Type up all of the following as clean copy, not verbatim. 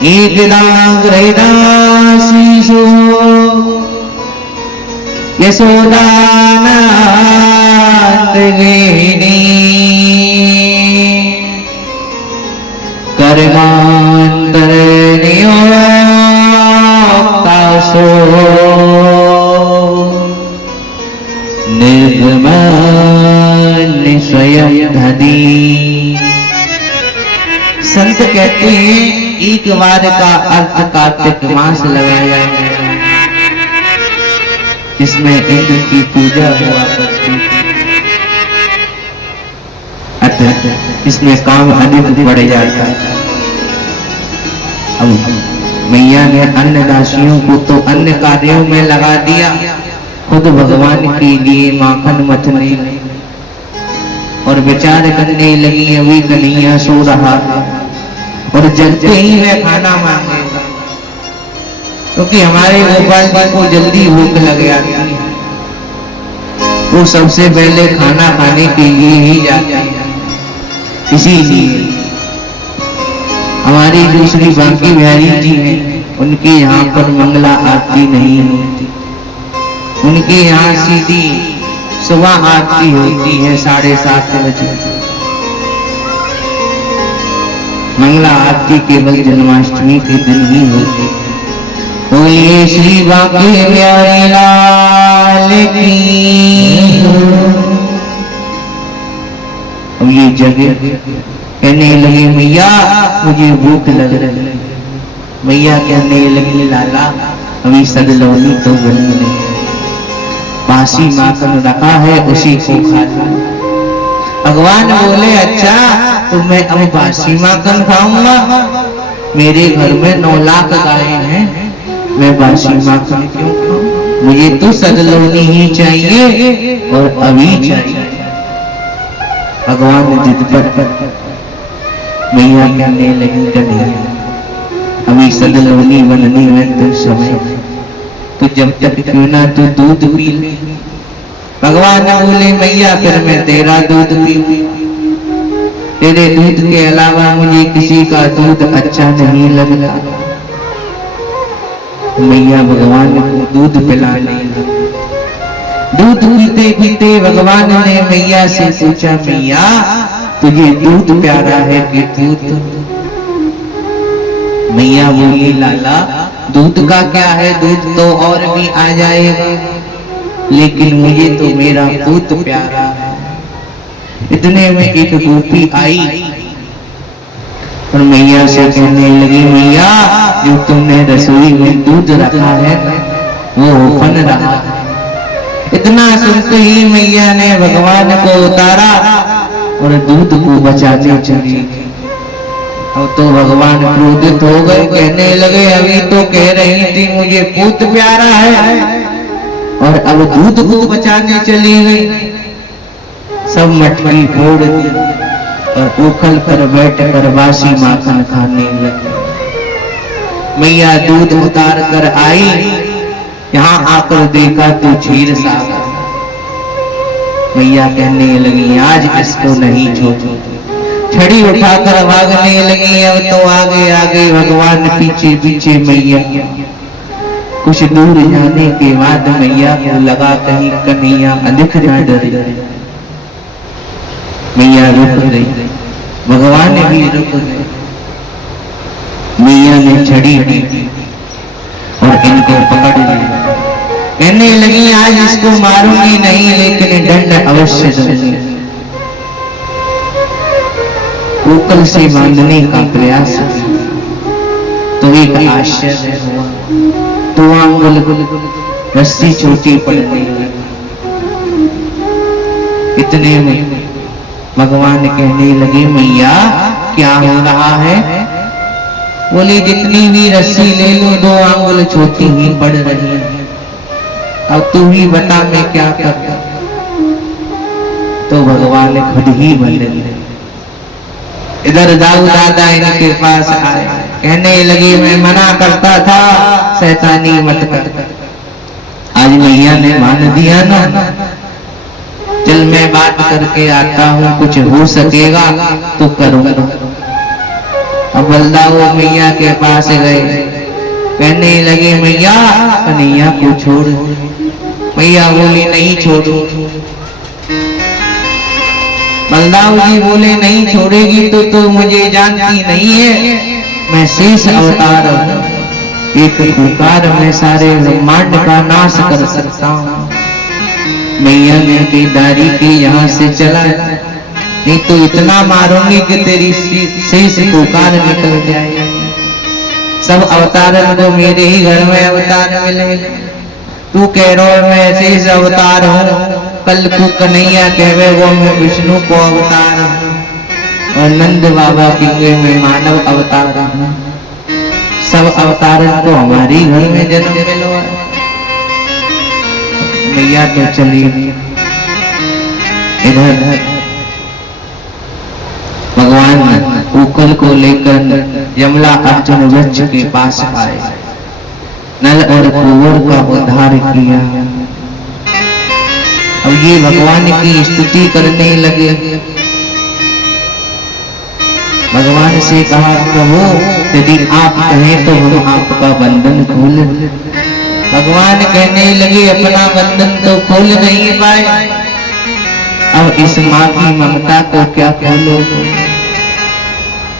एकदाग्रहिताशीषो यशोदानन्दगिनी कर्मान्तरनियोक्तासो निर्गमन स्वयं धनी। संत कहते हैं एक बार का अर्थ कार्तिक मास लगाया गया जिसमें इंद्र की पूजा हुआ करती अतः इसमें काम अधिक बढ़ जाता है। अब मैया ने अन्य राशियों को तो अन्य कार्यों में लगा दिया, खुद भगवान के लिए माखन मथने और विचार करने लगी। अभी कन्हैया सो रहा है और जगते ही वह खाना मांगेगा, क्योंकि हमारे गोपाल जी को जल्दी भूख लग जाती है। वो सबसे पहले खाना खाने के लिए ही जाते हैं। इसीलिए हमारी दूसरी बांकी बिहारी जी हैं, उनके यहाँ पर मंगला आरती नहीं होती। उनके यहाँ सीधी सुबह आरती होती है 7:30 बजे। मंगला आरती केवल जन्माष्टमी के दिन ही होती। बोलिए श्री बांके बिहारी लाल की। अब ये जगह कहने लगे मैया मुझे भूख लग रही है। मैया कहने लगी लाला अभी सदलौनी तो बनी नहीं, बासी माखन रखा है उसी को खा लो। भगवान बोले अच्छा तो मैं अब बासी माखन खाऊंगा? मेरे घर में 9 लाख गायें हैं, मैं बासी माखन क्यों खाऊं? मुझे तो सदलौनी ही चाहिए और अभी चाहिए। भगवान जिद पर मैया कहने लगी कन्हैया अभी सदलौनी बनने में तो समय, तो जब तक क्यों ना तो दूध पी ले। भगवान बोले मैया फिर मैं तेरा दूध पीऊं, तेरे दूध के अलावा मुझे किसी का दूध अच्छा नहीं लगता। मैया भगवान को दूध पिलाने लगी। दूध पीते पीते भगवान ने मैया से पूछा मैया तुझे दूध प्यारा है कि दूध? मैया बोली लाला दूध का क्या है, दूध तो और भी आ जाएगा, लेकिन मुझे तो मेरा पूत प्यारा है। इतने में एक गोपी आई और मैया से कहने लगी मैया जो तुमने रसोई में दूध रखा है वो बन रहा है। इतना सुनते ही मैया ने भगवान को उतारा और दूध को बचाने चली। अब तो भगवान क्रोधित हो गए, कहने लगे अभी तो कह रही थी मुझे पूत प्यारा है और अब दूध को बचाने चली गई। सब मटकी फोड़ दी और उखल पर बैठ कर बासी माखन खाने लगी। मैया दूध उतार कर आई, यहाँ आकर देखा तो क्षीर सागर। मैया कहने लगी आज इसको नहीं छोड़ो। छड़ी उठाकर भागने लगी। अब तो आगे आगे भगवान पीछे पीछे मैया। कुछ दूर जाने के बाद मैया को लगा कहीं कन्हैया अधिक न डरे। मैया रुक गई, भगवान भी रुक गए। मैया ने छड़ी दी और इनको पकड़ लिया। कहने लगी आज इसको मारूंगी नहीं लेकिन दंड अवश्य दूंगी। कोकल से बांधने का प्रयास तो एक आश्चर्य हुआ, 2 आंगुल रस्सी छोटी पड़ने लगी। इतने में भगवान कहने लगे मैया क्या हो रहा है? बोली जितनी भी रस्सी ले लो 2 आंगुल छोटी ही पड़ रही है, अब तू ही बता मैं क्या करूं? तो भगवान खुद ही बदल गए। इधर दाऊ दादा इनके पास आए, कहने लगे मैं मना करता था शैतानी मत कर, आज मैया ने मान दिया ना, चल मैं बात करके आता हूँ, कुछ हो सकेगा तो करूंगा। अब बलदाऊ मैया के पास गए, कहने लगे मैया कन्हैया को छोड़। मैया बोली नहीं छोड़ू। बलदाऊ जी बोले नहीं छोड़ेगी तो मुझे जानती नहीं है, मैं शेष अवतार हूं, एक पुकार में सारे ब्रह्मांड का नाश कर सकता हूं। मैया ने केदारी के यहाँ से चला, नहीं तो इतना मारूंगी कि तेरी शेष पुकार निकल जाए। सब अवतार को मेरे ही घर में अवतार मिले, तू कह रहा है मैं शेष अवतार हूँ, कल को कन्हैया कहवे वो मैं विष्णु को अवतार हूँ, और नंद बाबा की मैं मानव अवतार हूँ। सब अवतार तो हमारी घर में जन्म मिलो है। मैया तो चली। इधर भगवान उकल को लेकर यमला अर्जुन वृक्ष के पास आए, नल और कुंवर का उद्धार किया। अब ये भगवान की स्तुति करने लगे। भगवान से कहा प्रभु यदि आप कहें तो हम आपका बंधन खोल। भगवान कहने लगे अपना बंधन तो खोल नहीं पाए, अब इस माँ की ममता को क्या खोलोगे,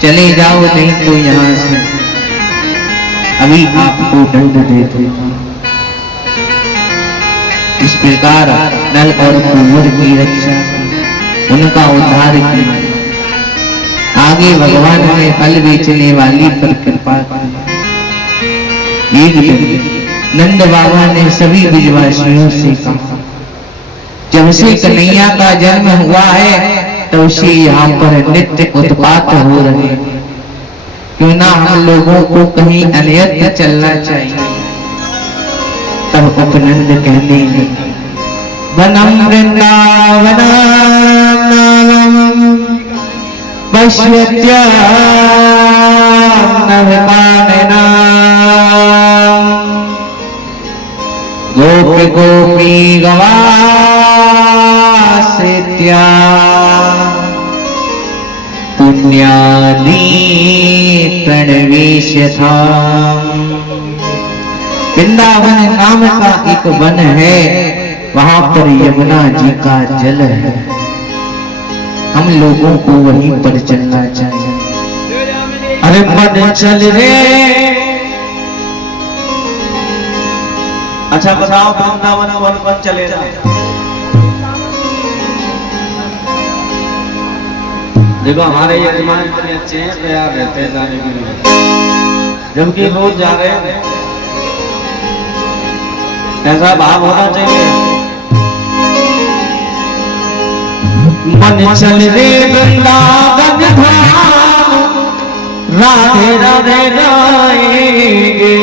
चले जाओ नहीं तो यहाँ से अभी आपको दंड दे दूंगा। इस प्रकार नल और कुंवर की रक्षा, उनका उद्धार किया। आगे भगवान ने फल बेचने वाली पर कृपा की। एक दिन नंद बाबा ने सभी ब्रजवासियों से कहा, जब से कन्हैया का जन्म हुआ है तब से यहाँ पर नित्य उत्पात हो रहे हैं, क्यों ना हम लोगों को कहीं अन्यत्र चलना चाहिए। तब उपनंद कहने लगे, वनम वृंदावनम पश्यत्या नवकानना गोपी गोपी गवासेत्या पुण्यादि प्रणवेश्यथा। वृंदावन नाम का एक वन है, वहां पर यमुना जी का जल है, हम लोगों को वहीं पर चलना चाहिए। अरे मन चल रे। अच्छा बताओ वृंदावन वन चलेगा? देखो हमारे यजमान इतने अच्छे हैं, तैयार रहते हैं जाने के लिए, जबकि रोज जा रहे हैं। ऐसा भाव होना चाहिए। मन चल रे वृंदावन धाम, राधे राधे गाएंगे,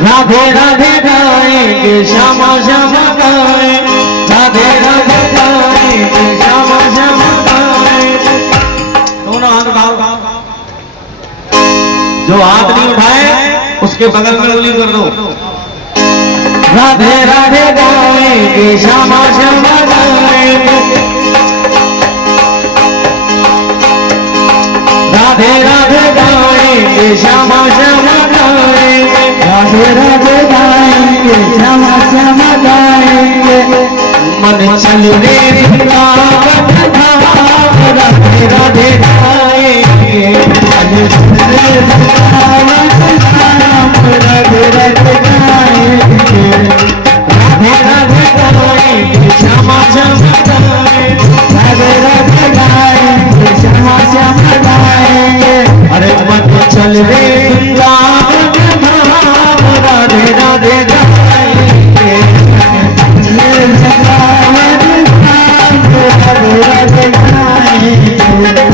राधे राधे गाएंगे, श्यामा श्यामा गाएंगे, राधे राधे गाएंगे, श्यामा श्यामा गाएंगे। दोनों हाथ उठाओ, जो हाथ नहीं उठाए उसके बगल में उंगली कर दो। राधे राधे गाएंगे, श्यामा श्यामा गाएंगे, राधे राधे गाएंगे, श्यामा श्यामा गाएंगे, राधे राधे गाएंगे, श्यामा श्यामा गाएंगे। मन चल रे वृंदावन धाम, राधे राधे गाएंगे, मन चल रे वृंदावन धाम, राधे राधे गाएंगे, राधे राधे गाएंगे, श्यामा श्यामा गाएंगे, राधे राधे गाएंगे, श्यामा श्यामा गाएंगे। अरे मन चल रे वृंदावन धाम, राधे राधे गाएंगे, वृंदावन धाम, राधे राधे गाएंगे।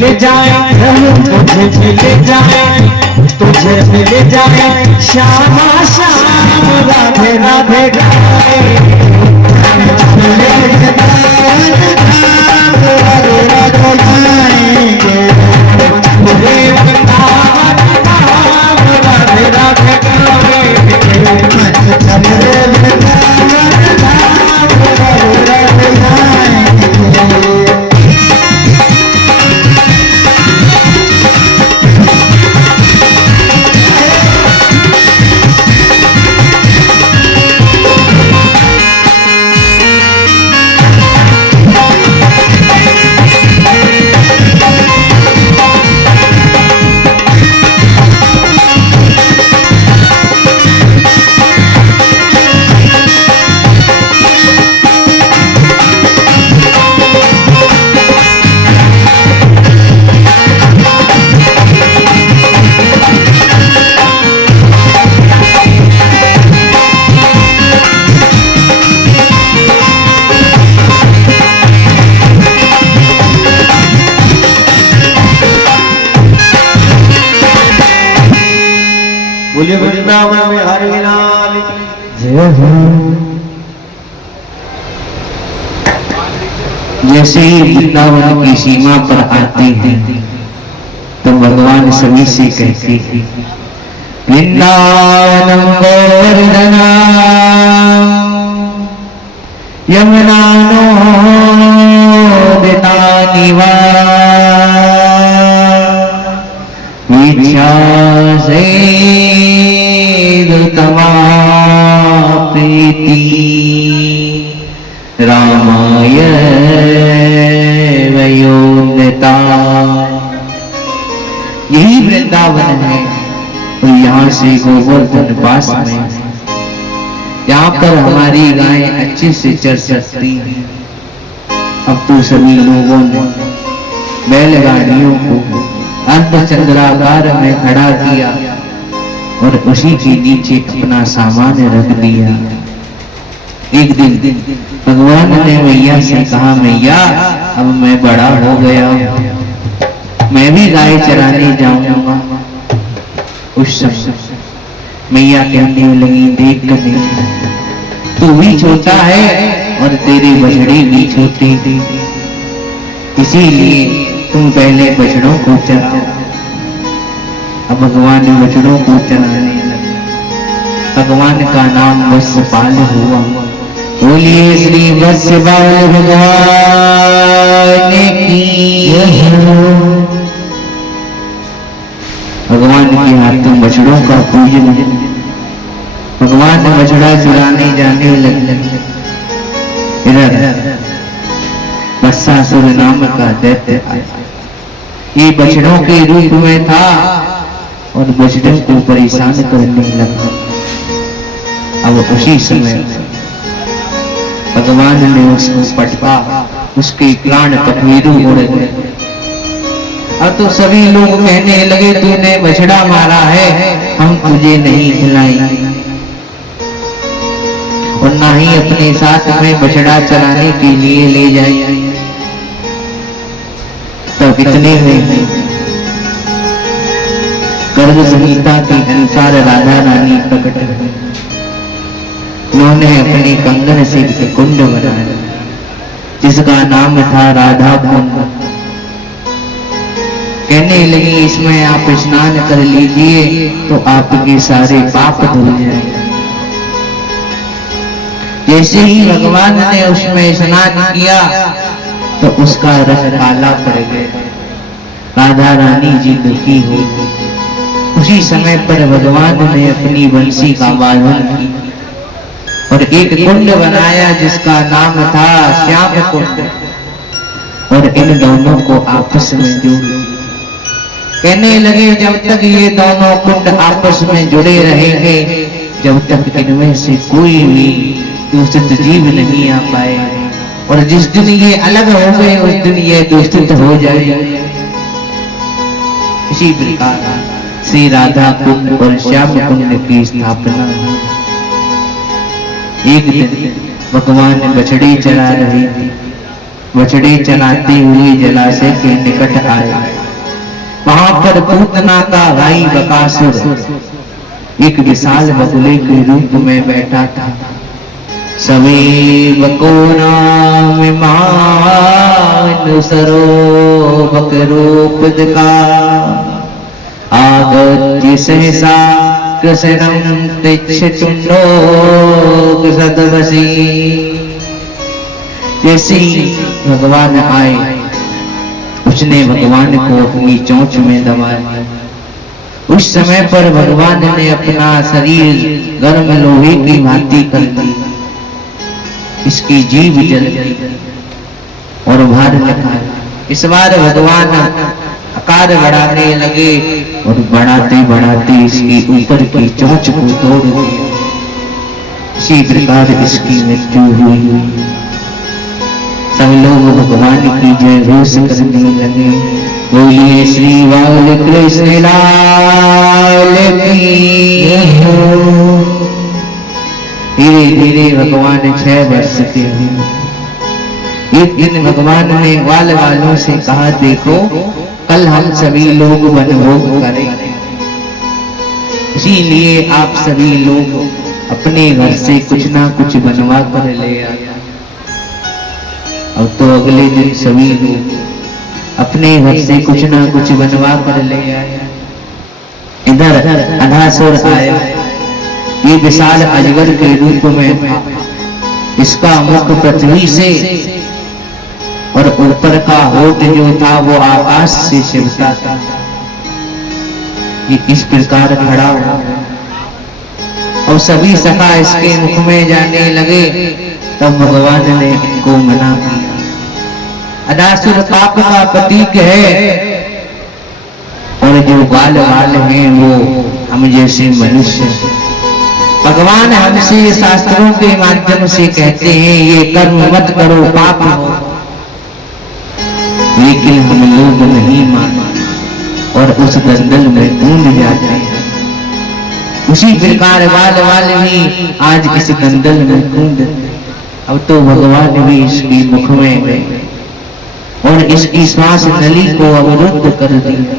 मिल जाए, तुझे मिल जाए, तुझे मिल जाए, श्याम श्याम राधे राधे गाए। बोलिए वृंदावन में हरि लाल जय हो। जैसे ही वृंदावन की सीमा पर आते हैं तो भगवान सभी से कहते हैं वृंदावनम गोवर्धना यमुना नोदितानि वा विच्छासे प्रीति रामाय वयोन्नता। यही वृंदावन है और यहाँ से गोवर्धन पास में, यहाँ पर हमारी गाय अच्छे से चर सकती है। अब तो सभी लोगों ने बैलगाड़ियों को अर्धचंद्राकार में खड़ा किया और उसी के नीचे अपना सामान रख दिया। एक दिन भगवान ने मैया से कहा मैया अब मैं बड़ा हो गया, मैं भी गाय चराने जाऊंगा। उस समय मैया कहने लगी देख कर तू भी छोटा है और तेरी बछड़ी भी छोटी थी, इसीलिए तुम पहले बछड़ों को चराओ। अब भगवान बछड़ों को चराने लगे। भगवान का नाम वत्सपाल हुआ। बोलिए श्री वत्सपाल भगवान की। भगवान के हाथों बछड़ों का पूजन। भगवान बछड़ा चुराने जाने लगे। इधर वत्सासुर नाम का दैत्य आया। ये बछड़ों के रूप में था और बछड़ों को परेशान करने लगा। अब उसी समय भगवान ने उसको पटका, उसके प्राण पखेरु उड़ गए। अब तो सभी लोग कहने लगे तूने बछड़ा मारा है, हम तुझे नहीं खिलाएंगे और ना ही अपने साथ में बछड़ा चराने के लिए ले जाएंगे। तब इतने में गर्ग संहिता के अनुसार राधा रानी प्रकट हुई। उन्होंने अपने कंगन से एक कुंड बनाया जिसका नाम था राधा कुंड। कहने लगी इसमें आप स्नान कर लीजिए तो आपके सारे पाप धुल जाएंगे। जैसे ही भगवान ने उसमें स्नान किया तो उसका रंग काला पड़ गया। राधा रानी जी दुखी हो गई। उसी समय पर भगवान ने अपनी बंसी का वादन किया और एक कुंड बनाया जिसका नाम था श्याम कुंड और इन दोनों को आपस में जोड़। कहने लगे जब तक ये दोनों कुंड आपस में जुड़े रहेंगे जब तक इनमें से कोई भी दूषित जीव नहीं आ पाए और जिस दिन ये अलग हो गए उस दिन ये दूषित हो जाए। इसी प्रकार श्री राधा कुंड और श्याम कुंड की स्थापना। एक दिन भगवान बछड़ी चला रही थी। बछड़ी चलाते हुए जलाशय के निकट आए। वहां पर पूतना का भाई बकासुर एक विशाल बगुले के रूप में बैठा था। सभी बको नाम मानुसरो बकरूप का आगत्य सहसा कृष्णं तिच्छतुंडो सदवसी। जैसे ही भगवान आए उसने भगवान को अपनी चोंच में दबाया। उस समय पर भगवान ने अपना शरीर गर्म लोहे की भांति कर दी। इसकी जीभ जल गई और भार लगा। इस बार भगवान आकार बढ़ाने लगे और बढ़ाते बढ़ाते इसके ऊपर की चोंच को तोड़ दिया। इसी प्रकार इसकी मृत्यु हुई। सब लोग भगवान की जय घोष करने लगे। बोलिए श्री बाल कृष्ण लाल की। धीरे धीरे भगवान 6 वर्ष के हुए। एक दिन भगवान ने ग्वाल वालों से कहा, देखो कल हम सभी लोग वनभोग करेंगे, इसीलिए आप सभी लोग अपने घर से कुछ ना कुछ बनवा कर ले आए। अब तो अगले दिन सभी लोग अपने घर से कुछ ना कुछ बनवा कर ले आए। इधर अनासुर आया। ये विशाल अजगर के रूप में था। इसका मुख पृथ्वी से और ऊपर का होठ जो था वो आकाश से छिपता था। ये इस प्रकार खड़ा हुआ और सभी सखा इसके मुख में जाने लगे। तब भगवान ने इनको मना किया। अनासुर पाप का प्रतीक है और जो बाल बाल हैं वो हम जैसे मनुष्य। भगवान हमसे शास्त्रों के माध्यम से कहते हैं ये कर्म मत करो, पाप हो, लेकिन हम लोग नहीं मानते और उस दलदल में कूद जाते हैं। उसी प्रकार बाल बाल भी आज इस दलदल में कूद। अब तो भगवान भी इसकी मुख में गए और इसकी श्वास नली को अवरुद्ध कर दिया,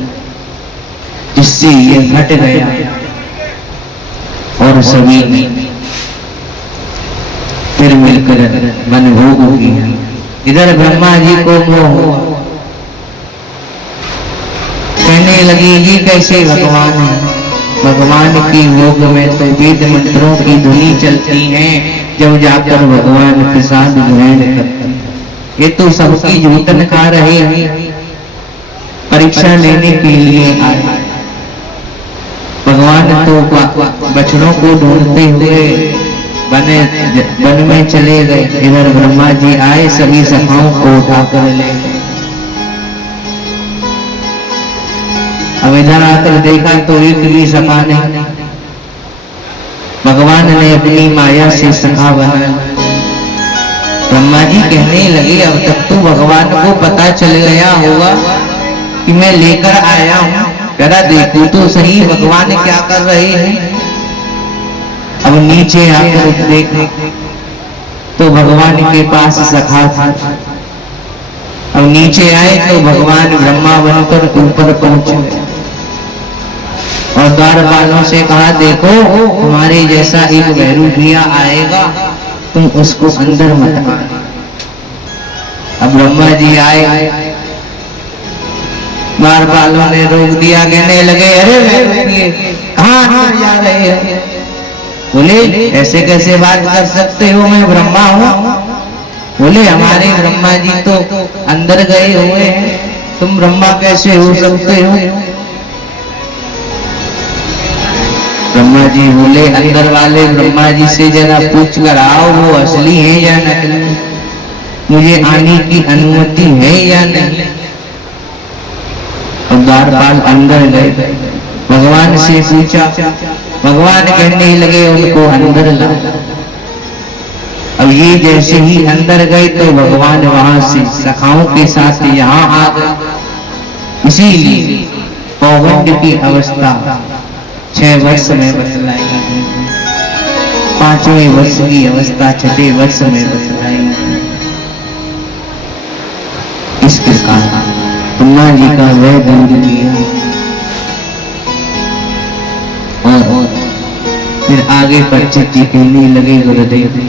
जिससे ये हट गया और सभी ने फिर मिलकर वनभोग किया। इधर ब्रह्मा जी को मोह हुआ। कहने लगे ये कैसे भगवान है? भगवान की भोग में तो वेद मंत्रों की धुनी चलती है, जब जाकर भगवान प्रसाद ग्रहण करते हैं। ये तो सबकी जूठन खा रहे हैं, परीक्षा लेने के लिए आए। भगवान तो बछड़ों को ढूंढते हुए वन में चले गए। इधर ब्रह्मा जी आए, सभी सखाओं को उठाकर ले गए। अब इधर आकर देखा तो एक भी सखा नहीं। भगवान ने अपनी माया से सखा बनाया। ब्रह्मा जी कहने लगे अब तक तो भगवान को पता चल गया होगा कि मैं लेकर आया हूं, जरा देखो तो सही भगवान क्या कर रहे हैं। अब नीचे आकर देखा तो भगवान के पास सखा था। अब नीचे आए तो भगवान ब्रह्मा बनकर ऊपर पहुंचे और द्वारपालों से कहा, देखो हमारे जैसा एक भैरूपिया आएगा, तुम उसको अंदर मत आना। अब ब्रह्मा जी आए, द्वारपालों ने रोक दिया। कहने लगे अरे भैरूपिये कहाँ जा रहे हैं? बोले ऐसे कैसे बात कर सकते हो, मैं ब्रह्मा हूँ। बोले हमारे ब्रह्मा जी तो अंदर गए हुए हैं, तुम ब्रह्मा कैसे हो सकते हो? ब्रह्मा जी बोले अंदर वाले ब्रह्मा जी से जरा पूछ कर आओ वो असली है या नकली, मुझे आने की अनुमति है या नहीं। और द्वारपाल अंदर गए, भगवान से पूछा। भगवान कहने लगे उनको अंदर ला। अब ये जैसे ही अंदर गए तो भगवान वहां से सखाओं के साथ यहाँ आ गए। इसीलिए पौगंड की अवस्था 6 वर्ष में बतलाई, 5वें वर्ष की अवस्था 6ठे वर्ष में बतलाई। इस प्रकार ब्रह्मा जी का वह दूध लिया और फिर आगे परीक्षित जी कहने लगे, गुरुदेव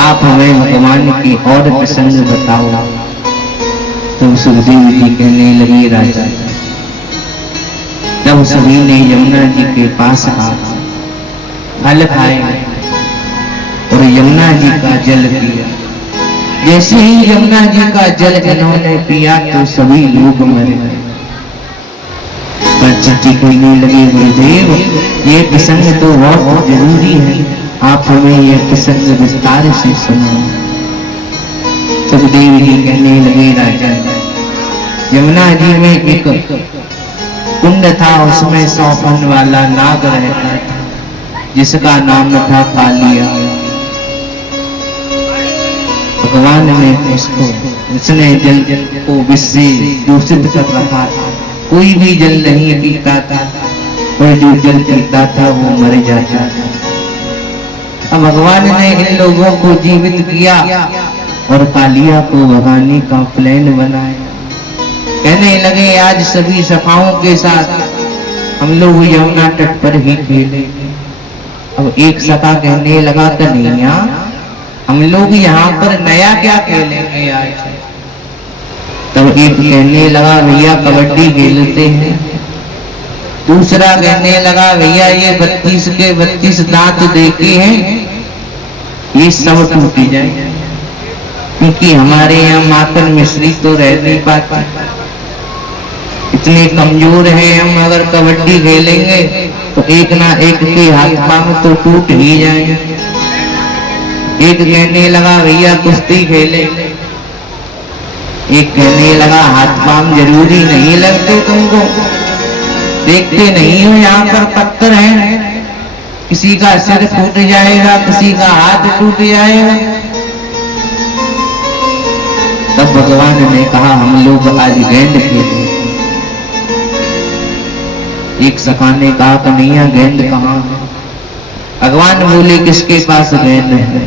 आप हमें भगवान की और प्रसंग बताओ। तो सुखदेव जी कहने लगे, राजा जब सभी ने यमुना जी के पास आ फल खाए और यमुना जी का जल पिया, जैसे ही यमुना जी का जल इन्होंने पिया तो सभी लोग मरे। परीक्षित जी कहने लगे, गुरुदेव ये प्रसंग तो बहुत जरूरी है, आप हमें ये प्रसंग विस्तार से सुनाओ। सुखदेव जी कहने लगे, राजा यमुना जी में एक कुंड था, उसमें 100 फन वाला नाग रहता था जिसका नाम था कालिया। भगवान ने उसने जल को विष से दूषित कर रखा था, कोई भी जल नहीं पीता था और जो जल पीता था वो मर जाता था। अब भगवान ने इन लोगों को जीवित किया और कालिया को भगाने का प्लान बनाया। कहने लगे, आज सभी सखाओं के साथ हम लोग यमुना तट पर ही खेलेंगे। अब एक सखा कहने लगा, कन्हैया हम लोग यहाँ पर नया क्या खेलेंगे आज? तब एक कहने लगा, भैया कबड्डी खेलते हैं। दूसरा कहने लगा, भैया ये 32 के 32 दांत देखे हैं, ये सब टूट जाए, क्योंकि हमारे यहाँ मातन मिश्री तो रह नहीं पाती, इतने कमजोर हैं हम। अगर कबड्डी खेलेंगे तो एक ना एक के हाथ पांव तो टूट ही जाएंगे। एक कहने लगा, भैया कुश्ती खेलेंगे। एक कहने लगा, हाथ पांव जरूरी नहीं लगते तुमको, देखते नहीं हो यहाँ पर पत्थर हैं, किसी का सिर टूट जाएगा, किसी का हाथ टूट जाएगा। तब भगवान ने कहा, हम लोग आज गेंद खेलेंगे। एक सखा ने कहा, कन्हैया गेंद कहाँ है? भगवान बोले, किसके पास गेंद है?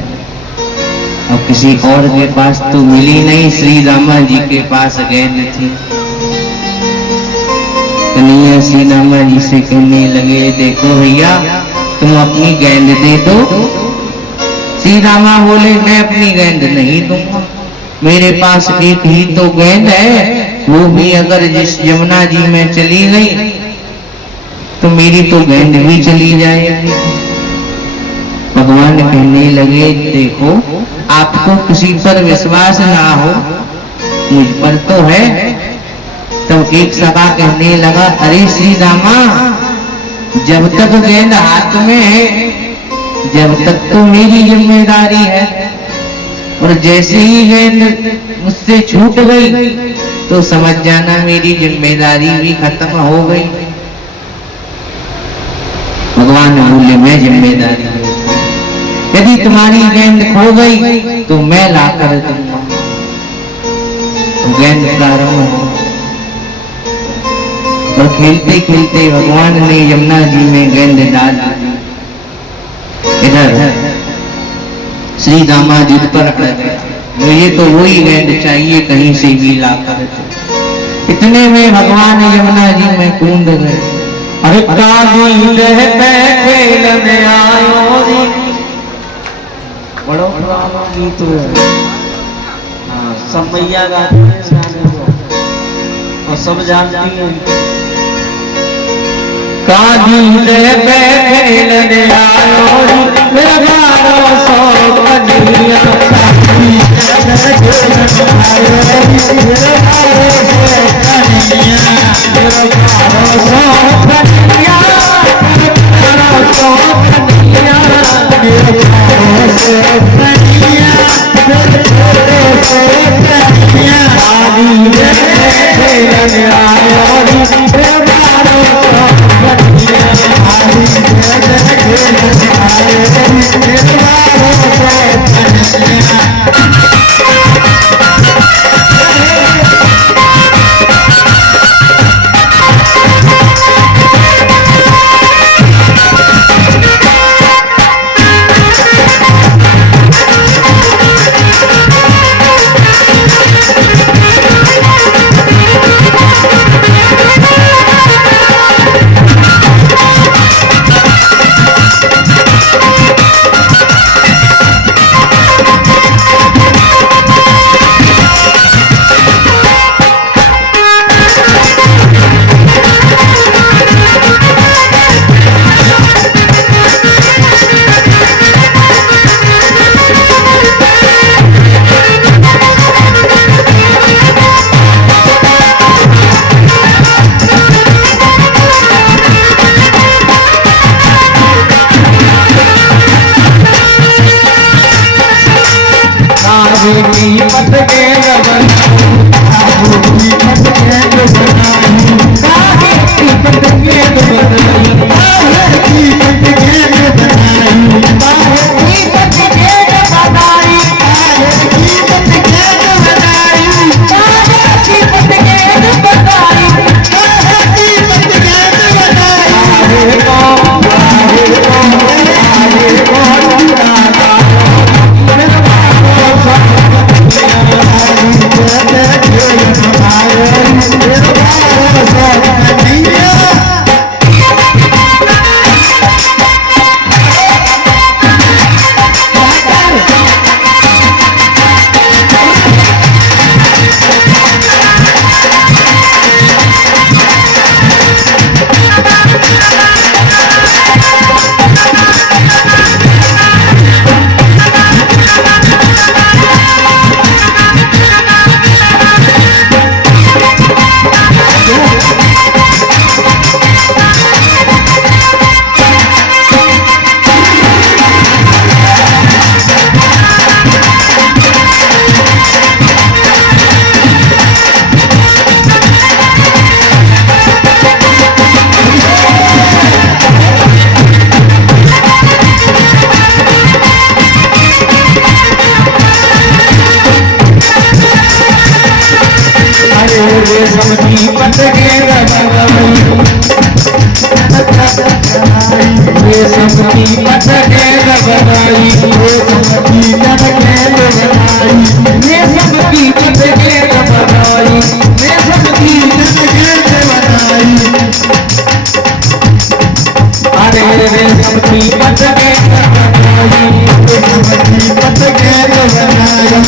अब किसी और के पास तो मिली नहीं, श्री रामा जी के पास गेंद थी। कन्हैया श्री रामा जी से कहने लगे, देखो भैया तुम अपनी गेंद दे दो। श्री रामा बोले, मैं अपनी गेंद नहीं दूंगा, मेरे पास एक ही तो गेंद है, वो भी अगर जिस यमुना जी में चली गई तो मेरी तो गेंद भी चली जाएगी। भगवान कहने लगे, देखो आपको किसी पर विश्वास ना हो, मुझ पर तो है। तब एक सखा कहने लगा, अरे श्री रामा जब तक गेंद हाथ में है जब तक तो मेरी जिम्मेदारी है, और जैसे ही गेंद मुझसे छूट गई तो समझ जाना मेरी जिम्मेदारी भी खत्म हो गई। भगवान बोले, मैं जिम्मेदारी है, यदि तुम्हारी गेंद खो गई तो मैं ला कर दूंगा। तो गेंद प्रारंभ हो और खेलते खेलते भगवान ने यमुना जी में गेंद डाल दी। इधर श्री रामा जिद पर अड़ गए, मुझे तो वही गेंद चाहिए, कहीं से भी ला कर। इतने में भगवान यमुना जी में कूद गए। अरे काली खेल में आयो रे, बड़ो पुराना गीत है। हाँ, सब मैया गाते हैं इस गाने को और सब जानती हैं। काली खेल में आयो रे, मेरा बारो सौ कन्हैया, पट गेंद बनाई, रेशम की पट गेंद बनाई, रेशम की पट गेंद बनाई, रेशम की पट गेंद बनाई। अरे रेशम की पट गेंद बनाई, रेशम की पट गेंद बनाई, रन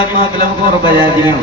को मतलब को बजा दियो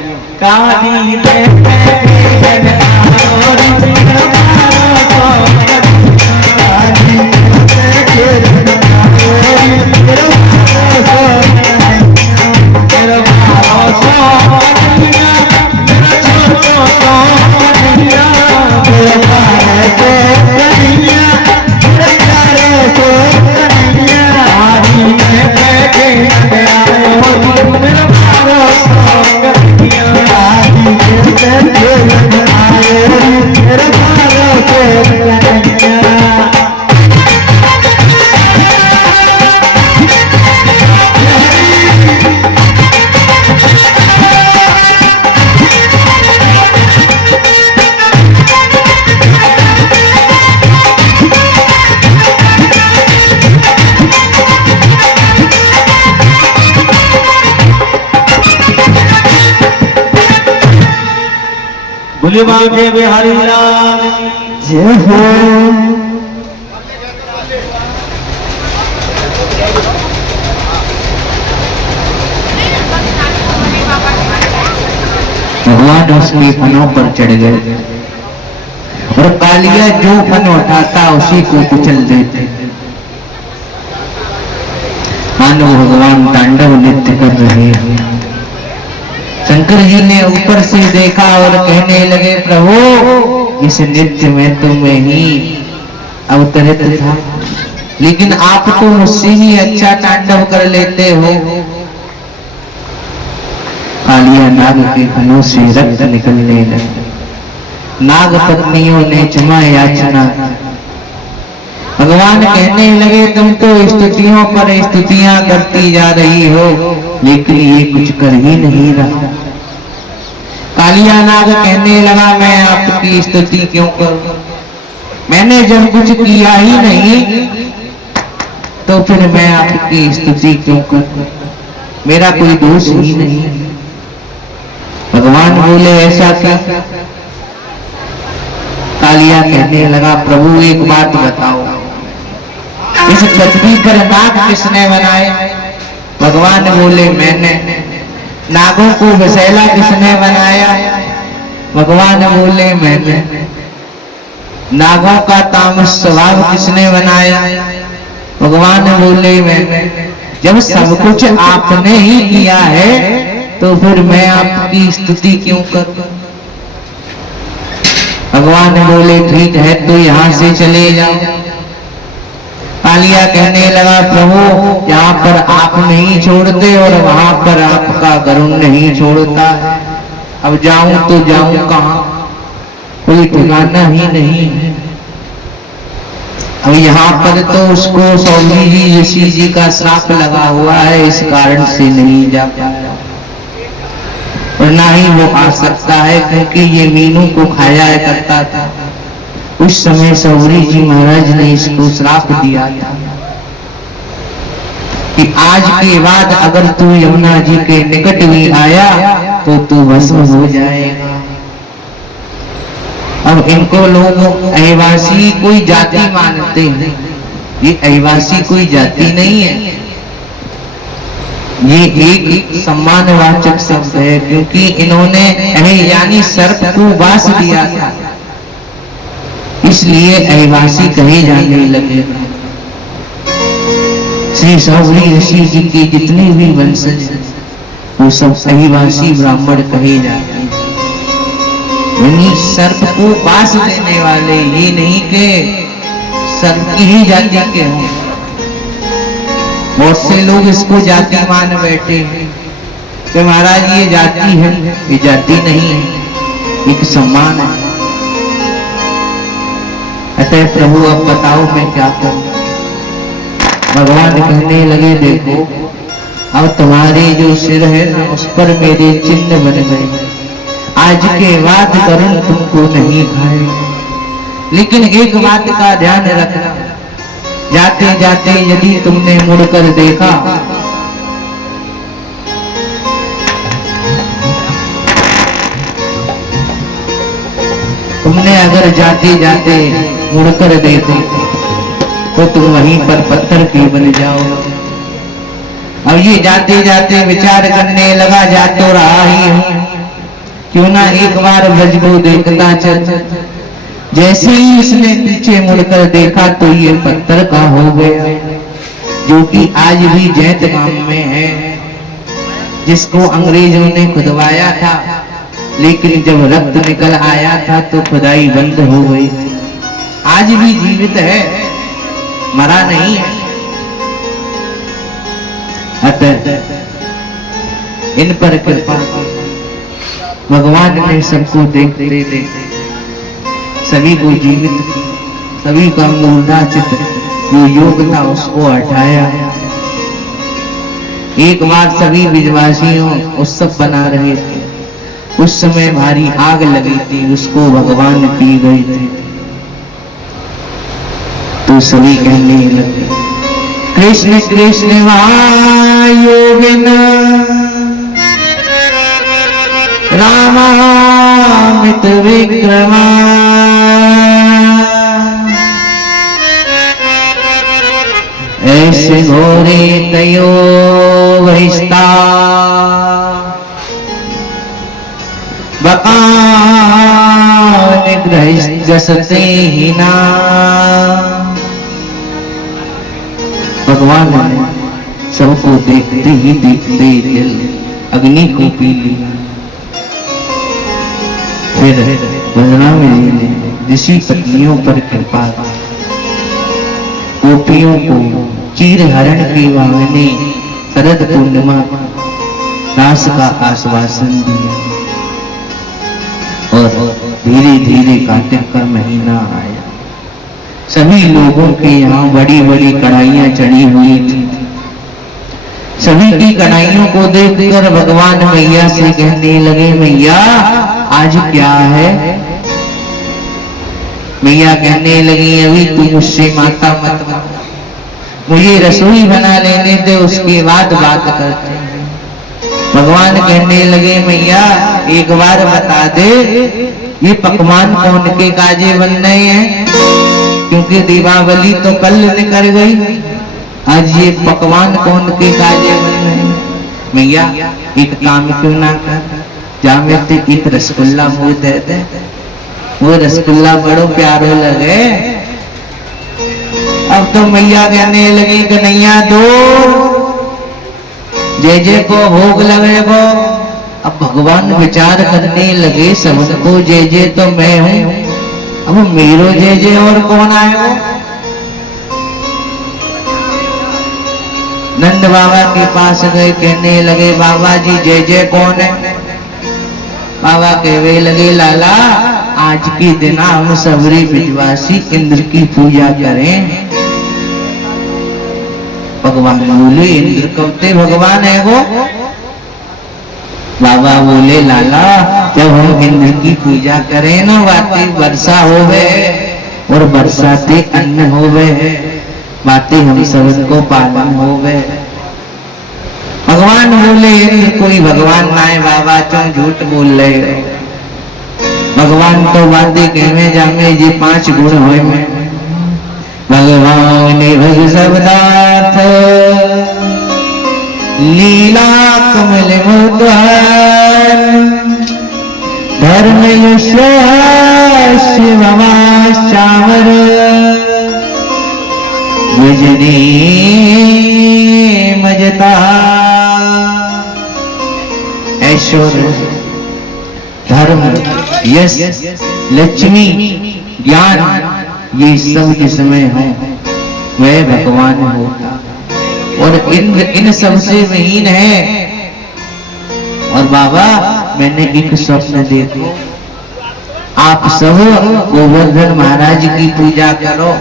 बोलिए बांके बिहारी लाल जय हो। भगवान उसके फनों पर चढ़ गए और कालिया जो फन उठाता उसी को कुचल देते। मानो भगवान तांडव नृत्य कर रहे हैं। शंकर जी ने ऊपर से देखा और कहने लगे, प्रभु इस नृत्य में तो मैं ही अवतरित था, लेकिन आप तो मुझसे ही अच्छा तांडव कर लेते हो। कालिया नाग के फनों से रक्त निकलने लगा। नाग पत्नियों ने क्षमा याचना। भगवान कहने लगे, तुम तो स्तुतियों पर स्तुतियां करती जा रही हो, लेकिन ये कुछ कर ही नहीं रहा। कालिया नाग कहने लगा, मैं आपकी स्तुति क्यों करूं? मैंने जब कुछ किया ही नहीं तो फिर मैं आपकी स्तुति क्यों करूं? मेरा कोई दोष ही नहीं। भगवान बोले, ऐसा क्या? कालिया कहने लगा, प्रभु एक बात बताओ, इस पृथ्वी पर नाग किसने बनाए? भगवान बोले, मैंने। नागों को विषैला किसने बनाया? भगवान बोले, मैंने। नागों का तामस स्वभाव किसने बनाया? भगवान बोले, मैंने। जब सब कुछ आपने ही किया है तो फिर मैं आपकी स्तुति क्यों करूं? भगवान बोले, ठीक है तो यहां से चले जाओ। कालिया कहने लगा, प्रभु यहाँ पर आप नहीं छोड़ते और वहां पर आपका गरुण नहीं छोड़ता, अब जाऊं तो जाऊं कहां? कोई ठिकाना ही नहीं है। अब यहाँ पर तो उसको सौली जी ऋषि जी का श्राप लगा हुआ है, इस कारण से नहीं जा पाया, और ना ही वो आ सकता है, क्योंकि ये मीनू को खाया करता था। उस समय सौरी जी महाराज ने इसको श्राप दिया था कि आज के बाद अगर तू यमुना जी के निकट भी आया तो तू भस्म हो जाएगा। अब इनको लोग अहिवासी कोई जाति मानते हैं, ये अहिवासी कोई जाति नहीं है, ये एक सम्मानवाचक शब्द है, क्योंकि इन्होंने यानी सर्प को वास दिया था, इसलिए अहिवासी कहे जाने लगे। श्री सौरी ऋषि जी की जितने भी वंशज वो सब अहिवासी ब्राह्मण कहे जाते हैं, यानी सर्प को वास देने वाले, ये नहीं के सर्प की ही जाति के हों। बहुत से लोग इसको जाति मान बैठे हैं कि महाराज ये जाति है, ये जाति नहीं है, एक सम्मान है। अतः प्रभु अब बताओ मैं क्या करूं? भगवान कहने लगे, देखो अब तुम्हारे जो सिर है ना उस पर मेरे चिन्ह बन गए, आज के बाद गरुण तुमको नहीं खाए, लेकिन एक बात का ध्यान रखना, जाते जाते यदि तुमने मुड़कर देखा तुमने अगर जाते जाते मुड़कर देखो तो तुम वहीं पर पत्थर की बन जाओ। अब ये जाते जाते विचार करने लगा, जा तो रहा ही हूं, क्यों ना एक बार ब्रज को देखता चल। जैसे ही इसने पीछे मुड़कर देखा तो ये पत्थर का हो गया, जो कि आज भी जैत गांव में है, जिसको अंग्रेजों ने खुदवाया था, लेकिन जब रक्त निकल आया था तो खुदाई बंद हो गई। आज भी जीवित है, मरा नहीं है। अतः इन पर कृपा, भगवान ने सबको देखते देखते सभी को जीवित, सभी का मूर्धाचित जो योग था उसको हटाया। एक बार सभी ब्रजवासियों उत्सव बना रहे थे, उस समय भारी आग लगी थी, उसको भगवान पी गए थे, तो सभी कहने लगे, कृष्ण कृष्ण महायोगिन रामामित विक्रमा, ऐसे घोरे तयो बहिष्ठा, बकान ग्रसते ही ना। भगवान ने सबको देखते ही देखते दिल अग्नि को पी लिया। फिर बलराम जी ने ऋषि पत्नियों पर कृपा की, गोपियों को चीर हरण के वाहने शरद पूर्णिमा रास का आश्वासन दिया और धीरे धीरे कार्तिक का महीना आया। सभी लोगों के यहाँ बड़ी बड़ी कढ़ाइयां चढ़ी हुई थी। सभी की कढ़ाइयों को देखकर भगवान मैया से कहने लगे, मैया आज क्या है? मैया कहने लगी, अभी तू मुझसे माता मत बन, मुझे रसोई बना लेने दे, उसके बाद बात करते हैं। भगवान कहने लगे, मैया एक बार बता दे ये पकवान कौन के काजे बन रहे हैं, क्योंकि दीपावली तो कल निकल गई, आज ये पकवान कौन के काजे बन रहे हैं। मैया एक काम क्यों ना कर, जा में एक रसगुल्ला मुँह दे दे, वो रसगुल्ला बड़ो प्यारो लगे। अब तो मैया कहने लगी, कन्हैया दो जय जय को भोग लगेगो। अब भगवान विचार करने लगे, सबको जय जय तो मैं हूं, अब मेरो जय जय और कौन आएगा? नंद बाबा के पास गए, कहने लगे, बाबा जी जय जय कौन है? बाबा कहने लगे, लाला आज के दिन हम सबरी ब्रजवासी इंद्र की पूजा करें। भगवान बोले, इंद्र कवते भगवान है वो? बाबा बोले, लाला जब हम इंद्र की पूजा करें ना, बातें वर्षा होवे और बरसाते अन्न होवे, बातें हम सबको पालन होवे। भगवान बोले, इंद्र कोई भगवान ना है बाबा, क्यों झूठ बोल रहे हो? भगवान तो बातें कहने जामे जी 5 गुण होए में। भगवान भग शब्दार्थ लीला कमल मुद्गल धर्म यश शिवमाश्चावर विजनी मजता। ऐश्वर्य, धर्म, यश, लक्ष्मी, ज्ञान, ये सब जिसमें है वह भगवान होता, और इंद्र इन सबसे विहीन है। और बाबा मैंने एक स्वप्न देखो, आप सब गोवर्धन महाराज की पूजा करो,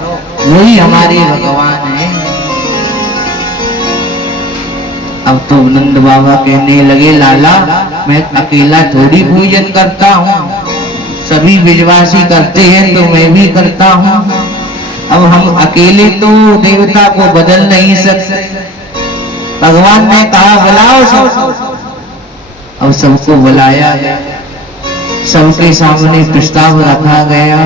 वही हमारे भगवान है। अब तो नंद बाबा कहने लगे, लाला मैं अकेला थोड़ी पूजन करता हूँ, सभी ब्रजवासी करते हैं तो मैं भी करता हूँ। अब हम अकेले तो देवता को बदल नहीं सकते। भगवान ने कहा, बुलाओ सब। अब सबको बुलाया गया, सबके सामने प्रस्ताव रखा गया।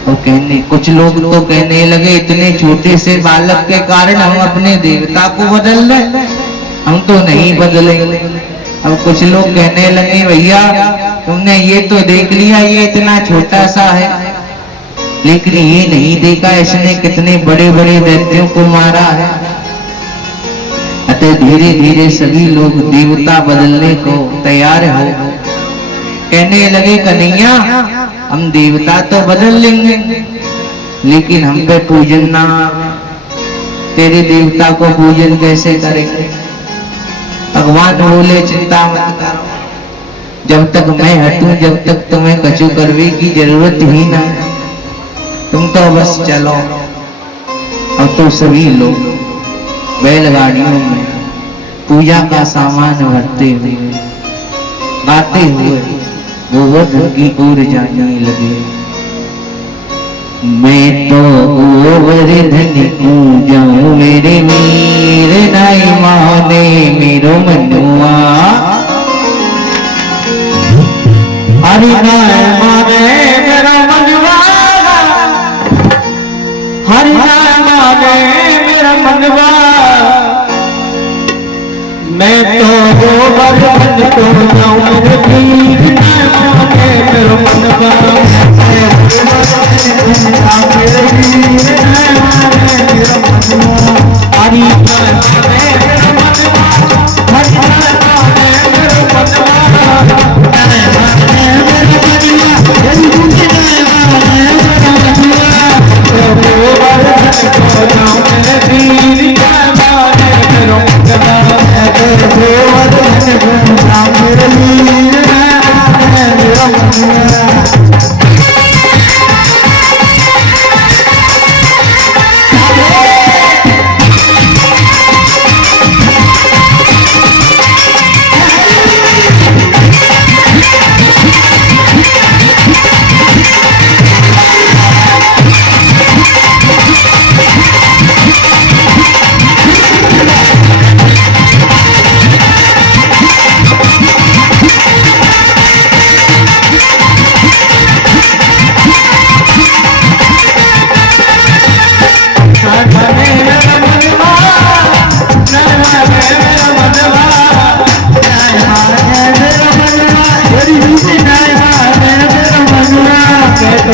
और कहने कुछ लोग तो कहने लगे, इतने छोटे से बालक के कारण हम अपने देवता को बदल रहे, हम तो नहीं बदलेंगे। अब कुछ लोग कहने लगे, भैया तुमने ये तो देख लिया ये इतना छोटा सा है, लेकिन ये नहीं देखा इसने कितने बड़े बड़े दैत्यों को मारा है। अतः धीरे धीरे सभी लोग देवता बदलने को तैयार हो। कहने लगे, कन्हैया हम देवता तो बदल लेंगे, लेकिन हम पे पूजन ना, तेरे देवता को पूजन कैसे करेंगे? भगवान बोले, चिंता मत करो, जब तक मैं हटूं जब तक तुम्हें कछु करने की जरूरत ही ना, तुम तो बस चलो। अब तो सभी लोग बैलगाड़ियों में पूजा का सामान भरते हुए गाते हुए गोवर्धन की ओर जाने लगे। मैं तो गोवर्धन पूजाऊं मेरे मीर नाई माने मेरो मनुआ, हरि नाय माने मेरा मनवा, हरि नाय माने मेरा मनवा। मैं तो गोवर्धन को जाऊं मेरे पीर न माने मेरो मनवा ऐसे गुरुवर जाऊं मेरे पीर न माने मेरो मनवा हरि माने मेरो मनवा हरि माने मेरो मनवा न माने मेरो मनवा हरि माने मेरो मनवा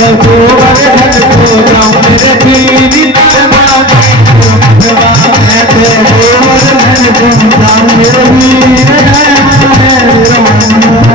गुरुवर को जाऊं मेरे पीर न माने मेरो मनवा ऐसे गुरुवर जाऊं मेरे पीर न माने मेरो मनवा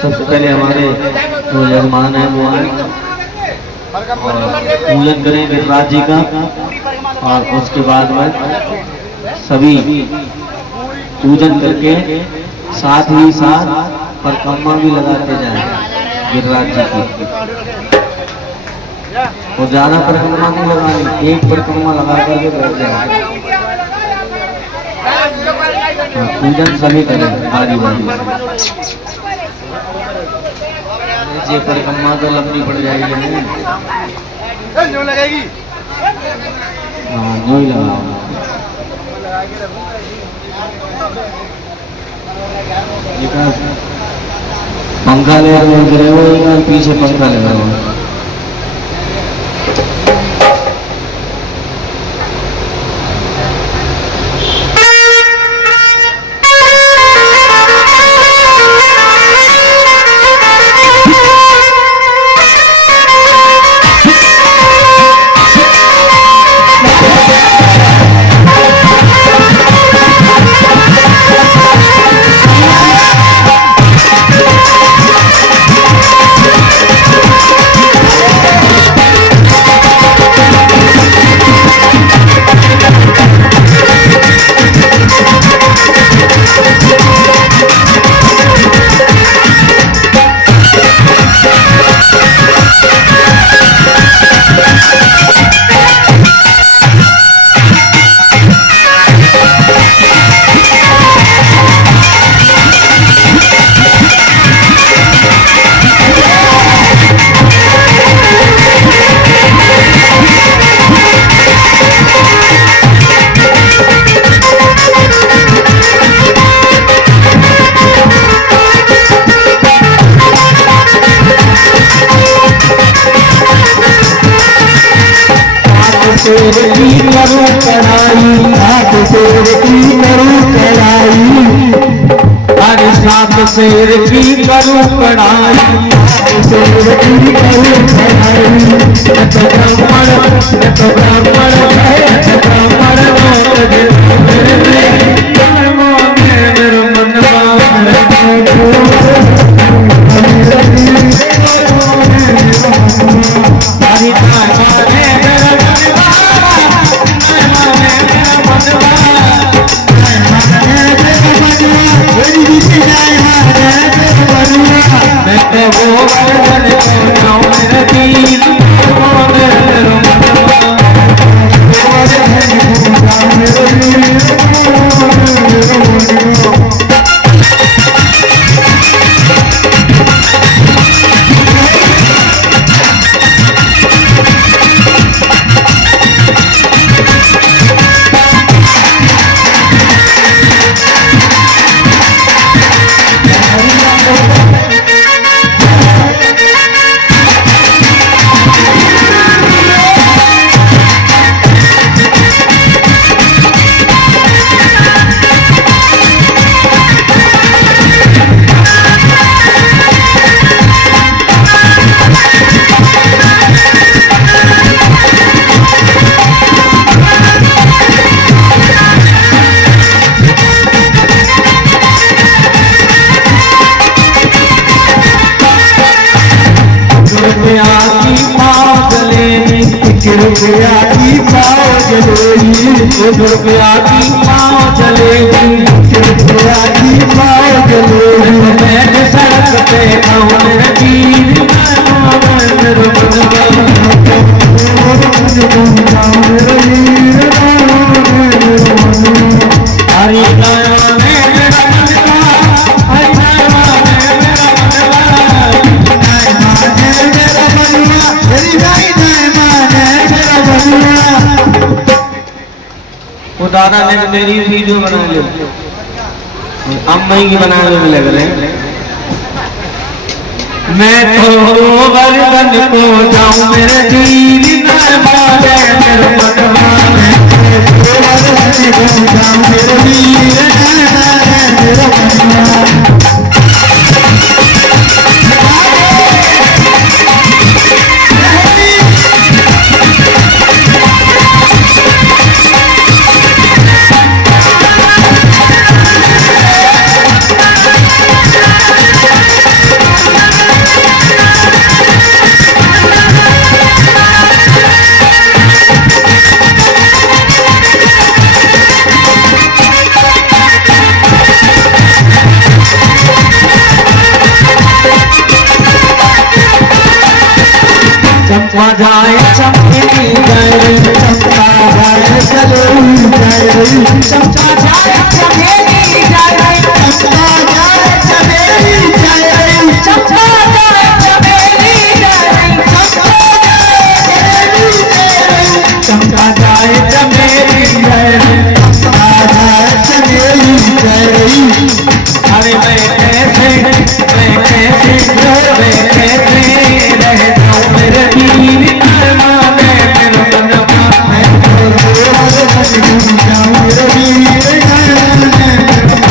सबसे पहले हमारे जो यजमान है वो आए और पूजन करें गिरिराज जी का और उसके बाद में सभी पूजन करके साथ ही साथ परिक्रमा भी लगाते जाएं गिरिराज जी की। और ज्यादा परिक्रमा नहीं लगानी, एक परिक्रमा लगा करके बैठ जाए। पूजन सभी करें बारी बारी। ये परिक्रमा तो लंबी पड़ जाएगी नहीं, हाँ जो ही लगाओ। पंखा ले रहे हो, पीछे पंखा लगा हुआ। शेर की करूं कढ़ाई, सात शेर की करूं कढ़ाई, अरे सात शेर की करूं कढ़ाई, शेर की करूं कढ़ाई। तो ब्राह्मण लौट गए मेरे मनवा रुपया की पाव जलेगी, रुपया की पाव जलेगी, रुपया की पाव जलेगी। मैं सड़क पे आऊं वीर दादा ने मेरी वीडियो बना ली, अम्मा की बनाने में लग रहे हैं। मैं तो वर्धन को जाऊं मेरे दीन न माने मेरे मनवा में, वर्धन को जाऊं मेरे दीन न माने मेरे मनवा। चंपा जाए चमेली जाए, चंपा जाए चलेली जाए, चंपा जाए चमेली जाए, चंपा जाए चमेली जाए, चंपा जाए चमेली जाए, चंपा जाए चमेली जाए, चंपा जाए चमेली जाए। अरे मैं कैसे रह जाऊं मेरे दीन माने मेरे मनवा में, जाऊं मेरे दीन माने मेरे मनवा।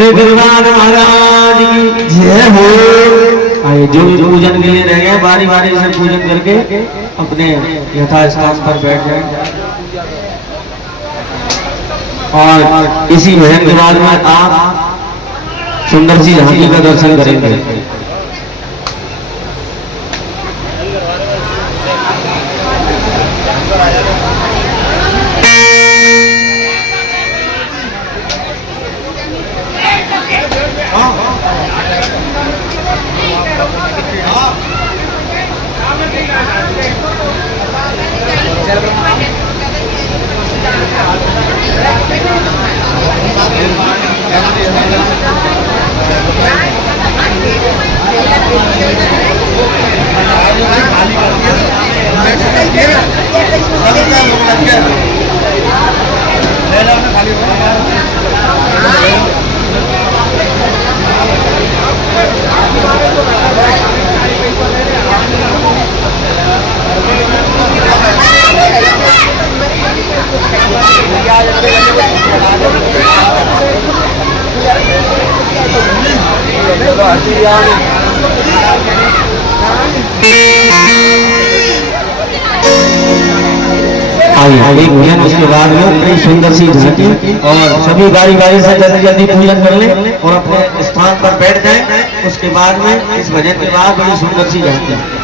बोले गिरिराज महाराज की जय हो। आइए जो भी पूजन के लिए रह गए बारी बारी से पूजन करके अपने यथा स्थान पर बैठ जाए। और इसी भजन के बाद में आप सुंदर सी झांकी का दर्शन करेंगे। आइए एक भजन उसके बाद में बड़ी सुंदर सी झांकी और सभी बारी बारी से जल्दी जल्दी पूजन कर लें और अपने स्थान पर बैठ जाएं। उसके बाद में इस भजन के बाद बड़ी सुंदर सी झांकी।